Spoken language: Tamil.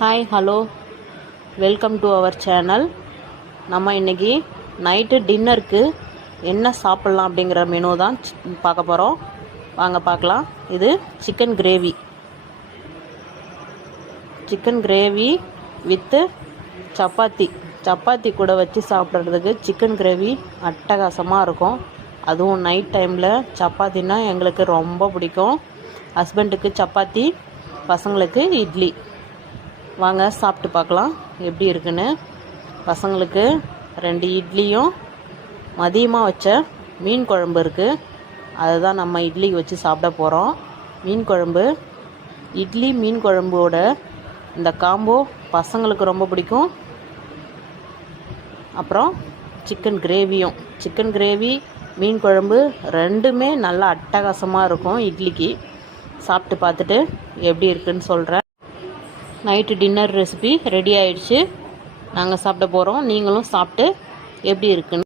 Hi hello welcome to our channel. நம்ம இன்றைக்கி நைட்டு டின்னருக்கு என்ன சாப்பிட்லாம் அப்படிங்கிற மெனு தான் பார்க்க போகிறோம். வாங்க பார்க்கலாம். இது சிக்கன் கிரேவி வித்து சப்பாத்தி கூட வச்சு சாப்பிட்றதுக்கு சிக்கன் கிரேவி அட்டகாசமாக இருக்கும். அதுவும் நைட் டைமில் சப்பாத்தின்னா எங்களுக்கு ரொம்ப பிடிக்கும். ஹஸ்பண்டுக்கு சப்பாத்தி, பசங்களுக்கு இட்லி. வாங்க சாப்பிட்டு பார்க்கலாம் எப்படி இருக்குன்னு. பசங்களுக்கு 2 இட்லியும் மதியமாக வச்ச மீன் குழம்பு இருக்குது. அதை தான் நம்ம இட்லிக்கு வச்சு சாப்பிட போகிறோம். மீன் குழம்பு, இட்லி மீன் குழம்போட இந்த காம்போ பசங்களுக்கு ரொம்ப பிடிக்கும். அப்புறம் சிக்கன் கிரேவி மீன் குழம்பு ரெண்டுமே நல்லா அட்டகாசமாக இருக்கும் இட்லிக்கு. சாப்பிட்டு பார்த்துட்டு எப்படி இருக்குன்னு சொல்கிறேன். நைட்டு டின்னர் ரெசிபி ரெடி ஆயிடுச்சு. நாங்கள் சாப்பிட போகிறோம். நீங்களும் சாப்பிட்டு எப்படி இருக்குன்னு